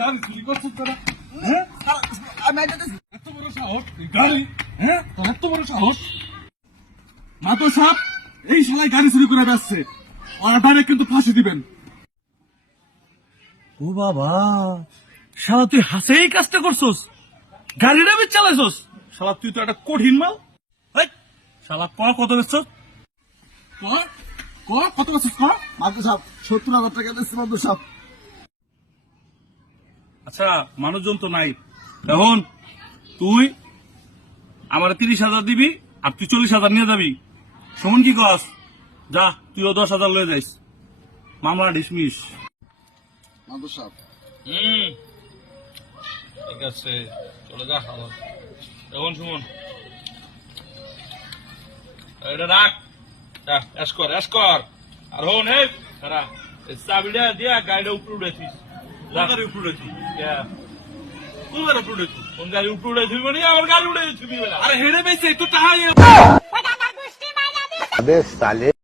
গাড়ি চুরি করছিস তোরা? হ্যাঁ? এত বড় সাহস? এই গাড়ি? হ্যাঁ? তোর এত বড় সাহস? মাতো সাহেব, এই শালায় গাড়ি চুরি করে বেচছে। ওরা ডাইরেক্ট কিন্তু ফাঁসি দিবেন। ও বাবা, শালা তুই হাসে এই কাজটা করছস? গাড়িটা বেশ চালাইছস? শালা তুই তো একটা কঠিন মাল। এই, শালা কত বেচছস? কত বছর কর? মাতো সাহেব 70,000 টাকা দিচ্ছে মাতো সাহেব। আচ্ছা, মানুষজন তো নাই, এখন তুই আমার 30,000 দিবি আর তুই 40,000 নিয়ে যাবি। সুমন কি কস? যা, তুইও 10,000 লয়ে যাইস, মামলা ডিসমিস। মাতো সাহেব ঠিক আছে, চলে যা। এখন সুমন, এটা রাখ, এস কর। আর হন হে তারা চাবিটা দিয়া গাড়িটা উপরে উঠেছিস। গাড়ি উপরে উঠেছি, কোন গাড়ি উপরে উঠেছি? কোন গাড়ি উপরে উঠেছি মানে আমার গাড়ি উঠে দিবি? আরে হেরে বেশি একটু টাকা